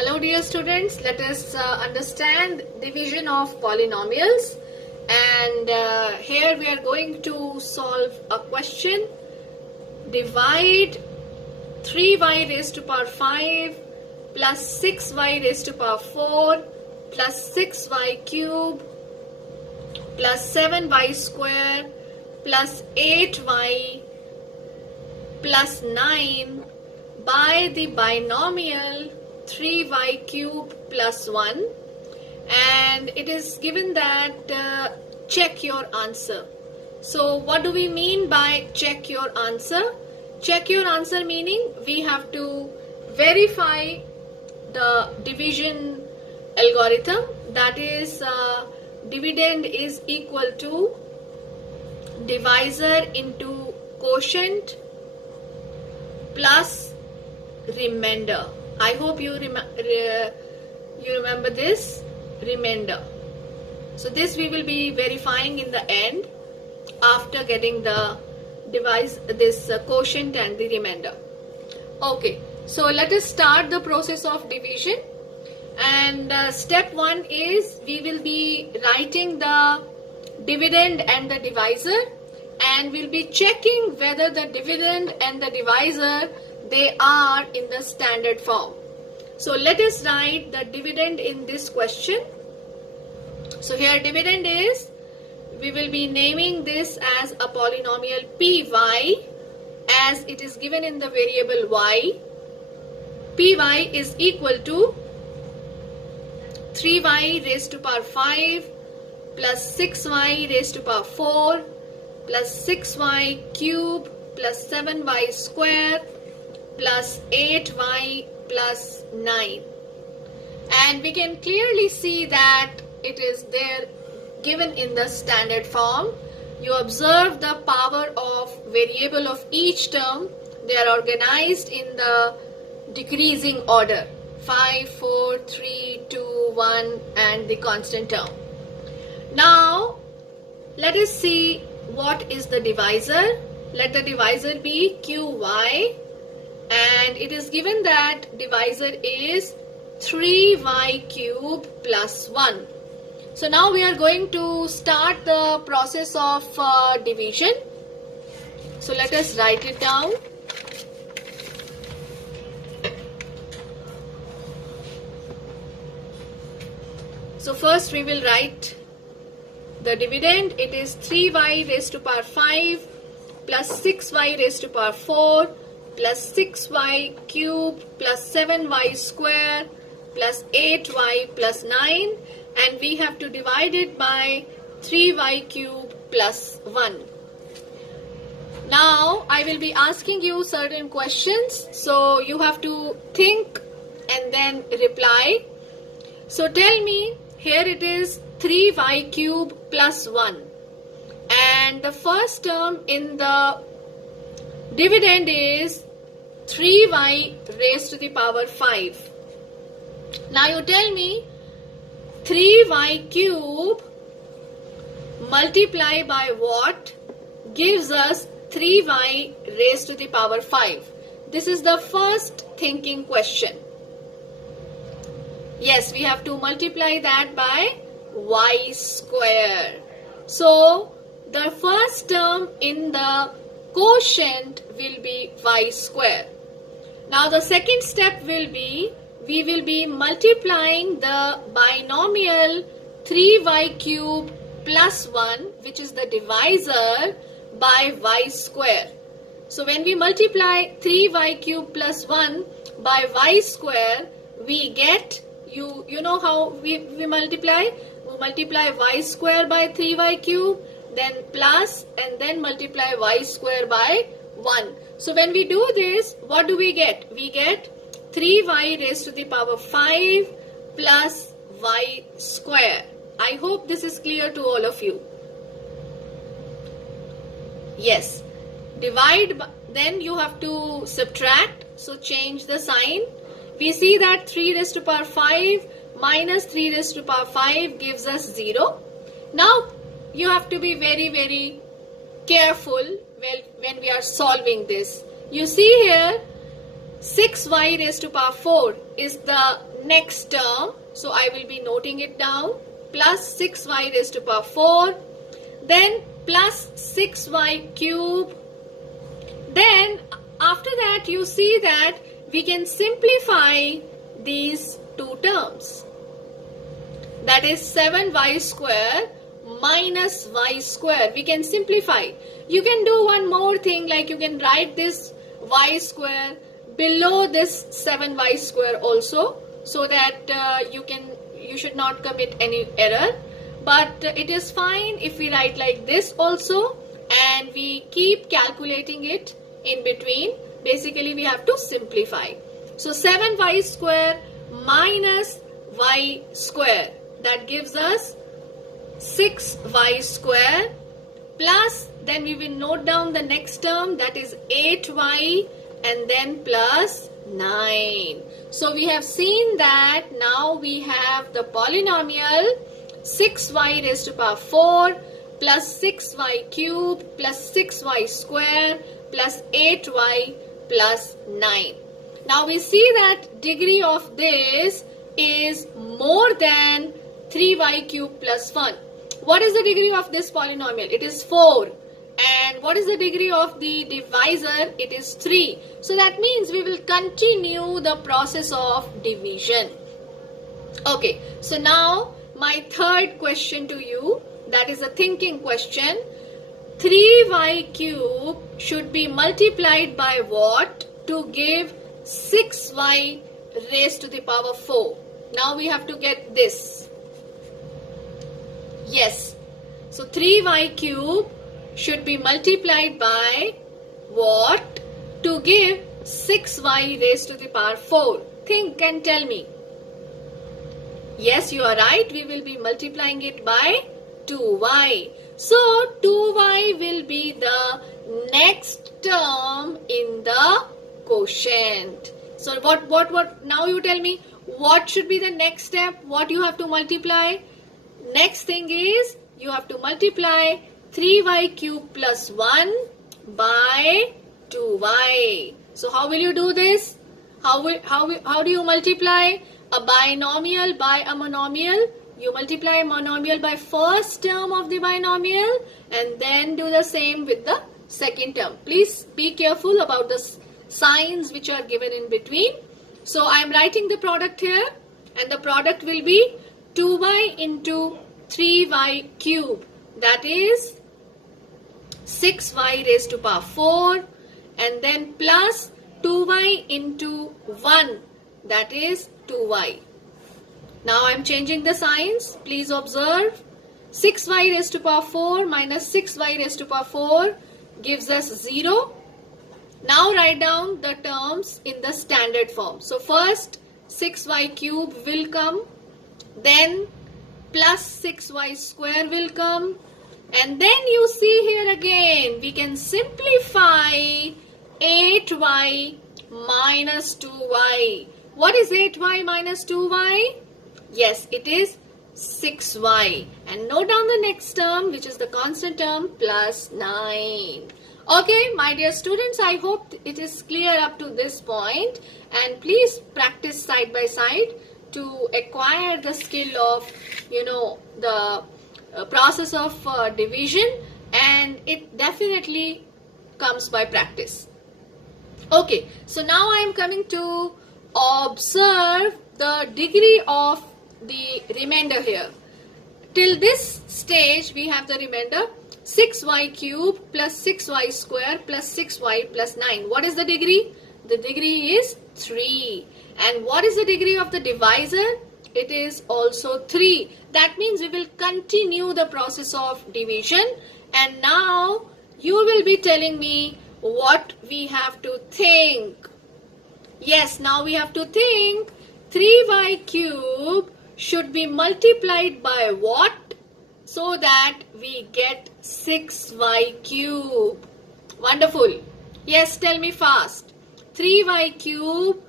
Hello dear students, let us understand division of polynomials, and here we are going to solve a question. Divide 3y raised to power 5 plus 6y raised to power 4 plus 6y cube plus 7y square plus 8y plus 9 by the binomial 3y cube plus 1, and it is given that check your answer. So what do we mean by check your answer? Check your answer meaning we have to verify the division algorithm, that is dividend is equal to divisor into quotient plus remainder. I hope you remember this remainder. So this we will be verifying in the end after getting the quotient and the remainder. Okay, so let us start the process of division. And step 1 is we will be writing the dividend and the divisor, and we'll be checking whether the dividend and the divisor they are in the standard form. So let us write the dividend in this question. So here dividend is, we will be naming this as a polynomial py, as it is given in the variable y. Py is equal to 3y raised to power 5 plus 6y raised to power 4 plus 6y cube plus 7y square plus 8y plus 9. And we can clearly see that it is there given in the standard form. You observe the power of variable of each term. They are organized in the decreasing order: 5, 4, 3, 2, 1 and the constant term. Now let us see what is the divisor. Let the divisor be qy, and it is given that divisor is 3y cube plus 1. So now we are going to start the process of division. So let us write it down. So first we will write the dividend. It is 3y raised to power 5 plus 6y raised to power 4 plus 6y cube plus 7y square plus 8y plus 9, and we have to divide it by 3y cube plus 1. Now I will be asking you certain questions, so you have to think and then reply. So tell me, here it is 3y cube plus 1, and the first term in the dividend is 3y raised to the power 5. Now you tell me 3y cube multiply by what gives us 3y raised to the power 5. This is the first thinking question. Yes, we have to multiply that by y square. So the first term in the quotient will be y square. Now the second step will be, we will be multiplying the binomial 3y cube plus 1, which is the divisor, by y square. So when we multiply 3y cube plus 1 by y square, we get, you know how we multiply? We multiply y square by 3y cube, then plus, and then multiply y square by 1. So when we do this, what do we get? We get 3y raised to the power 5 plus y square. I hope this is clear to all of you. Yes. Divide, then you have to subtract. So change the sign. We see that 3 raised to power 5 minus 3 raised to power 5 gives us 0. Now you have to be very careful when we are solving this. You see here 6y raised to power 4 is the next term. So I will be noting it down. Plus 6y raised to power 4. Then plus 6y cube. Then after that you see that we can simplify these two terms. That is 7y square minus y square. We can simplify. You can do one more thing, like you can write this y square below this 7y square also, so that you should not commit any error. But it is fine if we write like this also, and we keep calculating it in between. Basically we have to simplify. So 7y square minus y square, that gives us 6y square, plus then we will note down the next term, that is 8y, and then plus 9. So we have seen that now we have the polynomial 6y raised to power 4 plus 6y cube plus 6y square plus 8y plus 9. Now we see that degree of this is more than 3y cube plus 1. What is the degree of this polynomial? It is 4. And what is the degree of the divisor? It is 3. So that means we will continue the process of division. Okay, so now my third question to you, that is a thinking question. 3y cube should be multiplied by what to give 6y raised to the power 4? Now we have to get this. Yes, so 3y cube should be multiplied by what to give 6y raised to the power 4? Think and tell me. Yes, you are right. We will be multiplying it by 2y. So 2y will be the next term in the quotient. So what now you tell me, what should be the next step? What you have to multiply? Next thing is you have to multiply 3y cube plus 1 by 2y. So how will you do this? How do you multiply a binomial by a monomial? You multiply a monomial by first term of the binomial and then do the same with the second term. Please be careful about the signs which are given in between. So I am writing the product here, and the product will be 2y into 3y cube, that is 6y raised to power 4, and then plus 2y into 1, that is 2y. Now I am changing the signs. Please observe. 6y raised to power 4 minus 6y raised to power 4 gives us 0. Now write down the terms in the standard form. So first 6y cube will come, then plus 6y square will come, and then you see here again we can simplify 8y minus 2y. What is 8y minus 2y? Yes, it is 6y. And note down the next term, which is the constant term, plus 9. Okay, my dear students, I hope it is clear up to this point, and please practice side by side to acquire the skill of, the process of division, and it definitely comes by practice. Okay, so now I am coming to observe the degree of the remainder here. Till this stage we have the remainder 6y cube plus 6y square plus 6y plus 9. What is the degree? The degree is 3. And what is the degree of the divisor? It is also 3. That means we will continue the process of division, and now you will be telling me what we have to think. Yes, now we have to think 3y cube should be multiplied by what so that we get 6y cube. Wonderful. Yes, tell me fast. 3y cube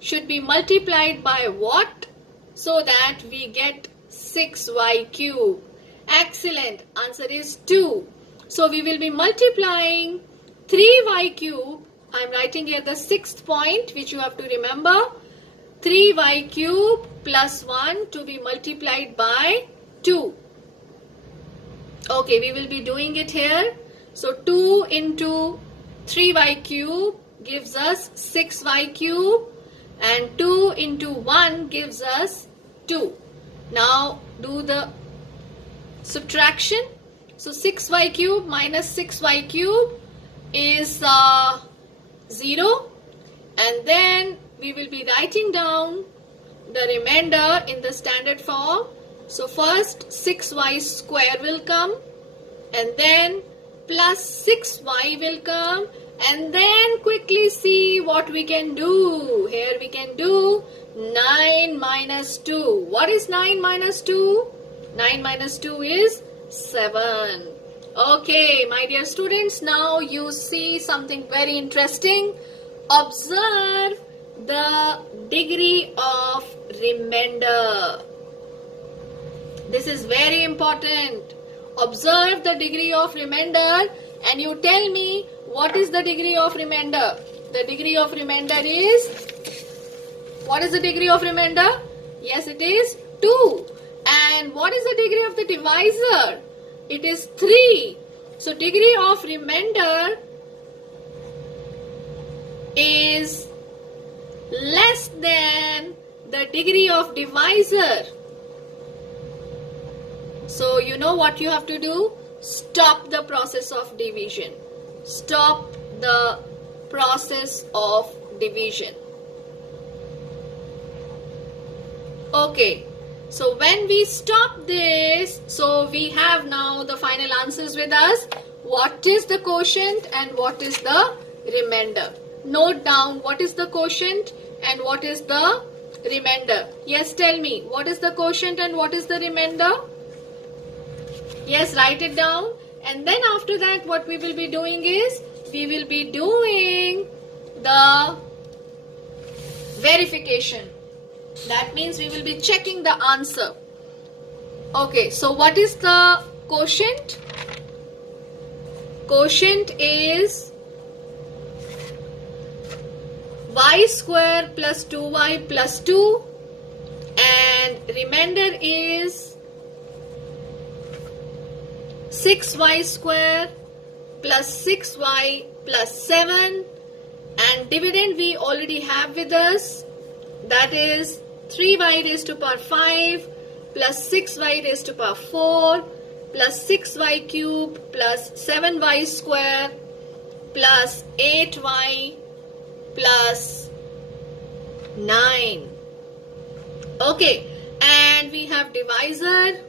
should be multiplied by what so that we get 6y cube. Excellent. Answer is 2. So we will be multiplying 3y cube I'm writing here the sixth point which you have to remember. 3y cube plus 1 to be multiplied by 2. Okay, we will be doing it here. So 2 into 3y cube gives us 6y cube and 2 into 1 gives us 2. Now do the subtraction. So 6y cube minus 6y cube is 0, and then we will be writing down the remainder in the standard form. So first 6y square will come, and then plus 6y will come, and then quickly see what we can do. Here we can do 9 minus 2. What is 9 minus 2? 9 minus 2 is 7. Okay, my dear students, now you see something very interesting. Observe the degree of remainder. This is very important. Observe the degree of remainder and you tell me what is the degree of remainder. The degree of remainder is, what is the degree of remainder? Yes, it is 2. And what is the degree of the divisor? It is 3. So degree of remainder is less than the degree of divisor. So you know what you have to do? Stop the process of division. Stop the process of division. Okay. So when we stop this, so we have now the final answers with us. What is the quotient and what is the remainder? Note down what is the quotient and what is the remainder. Yes, tell me, what is the quotient and what is the remainder? Yes, write it down. And then after that, what we will be doing is, we will be doing the verification. That means we will be checking the answer. Okay, so what is the quotient? Quotient is y square plus 2y plus 2, and remainder is 6y square plus 6y plus 7, and dividend we already have with us, that is 3y raised to power 5 plus 6y raised to power 4 plus 6y cube plus 7y square plus 8y plus 9. Okay, and we have divisor,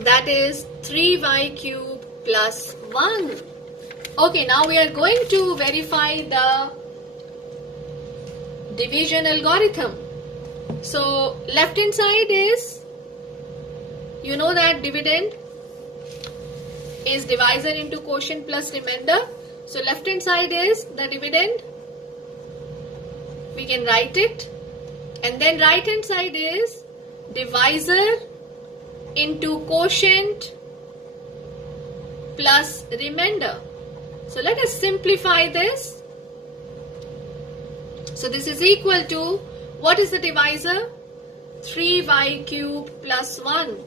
that is 3y cube plus 1. Okay, now we are going to verify the division algorithm. So left hand side is, you know that dividend is divisor into quotient plus remainder. So left hand side is the dividend. We can write it. And then right hand side is divisor into quotient plus remainder. So let us simplify this. So this is equal to, what is the divisor? 3y cube plus 1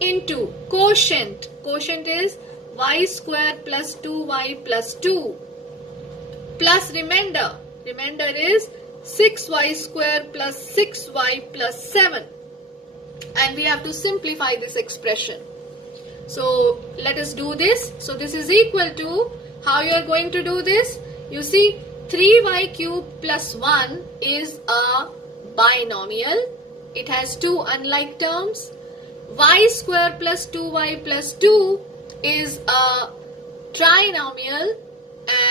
into quotient. Quotient is y square plus 2y plus 2 plus remainder. Remainder is 6y square plus 6y plus 7. And we have to simplify this expression. So let us do this. So this is equal to, how you are going to do this? You see, 3y cube plus 1 is a binomial. It has two unlike terms. Y square plus 2y plus 2 is a trinomial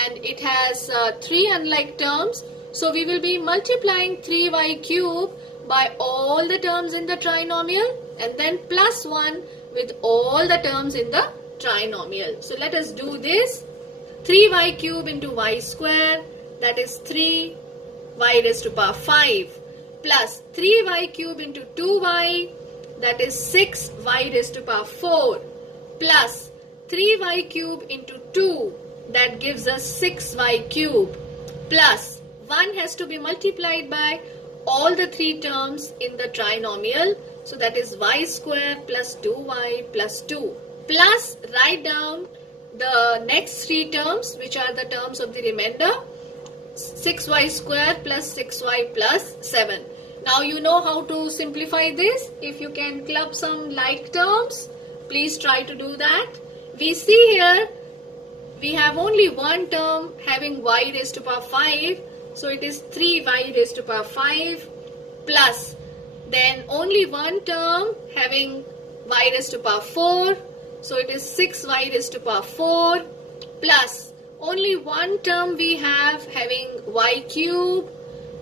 and it has three unlike terms. So we will be multiplying 3y cube by all the terms in the trinomial and then plus 1 with all the terms in the trinomial. So let us do this. 3y cube into y square, that is 3y raised to power 5 plus 3y cube into 2y, that is 6y raised to power 4 plus 3y cube into 2, that gives us 6y cube, plus 1 has to be multiplied by all the 3 terms in the trinomial. So that is y square plus 2y plus 2. Plus write down the next 3 terms, which are the terms of the remainder. 6y square plus 6y plus 7. Now you know how to simplify this. If you can club some like terms, please try to do that. We see here we have only one term having y raised to power 5. So it is 3y raised to power 5 plus then only one term having y raised to power 4. So it is 6y raised to power 4 plus only one term we have having y cube.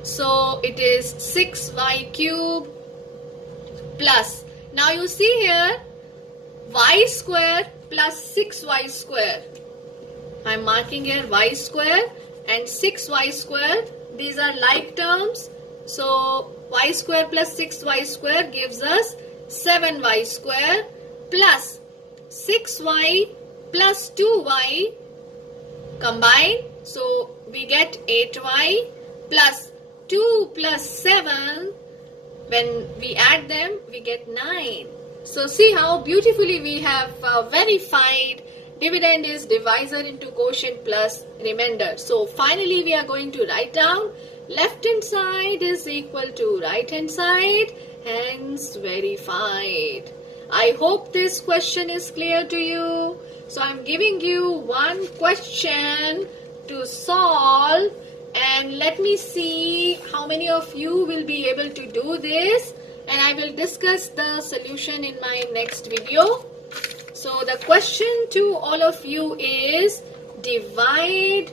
So it is 6y cube plus, now you see here, y square plus 6y square. I am marking here y square and 6y square. These are like terms. So y square plus 6y square gives us 7y square plus 6y plus 2y combine. So we get 8y plus 2 plus 7. When we add them, we get 9. So see how beautifully we have verified dividend is divisor into quotient plus remainder. So finally we are going to write down left hand side is equal to right hand side, hence verified. I hope this question is clear to you. So I'm giving you one question to solve, and let me see how many of you will be able to do this, and I will discuss the solution in my next video. So the question to all of you is divide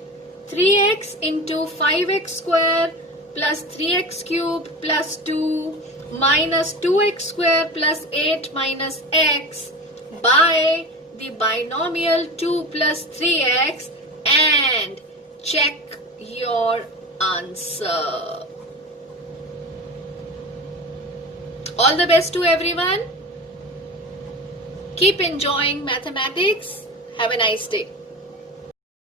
3x into 5x square plus 3x cube plus 2 minus 2x square plus 8 minus x by the binomial 2 plus 3x and check your answer. All the best to everyone. Keep enjoying mathematics. Have a nice day.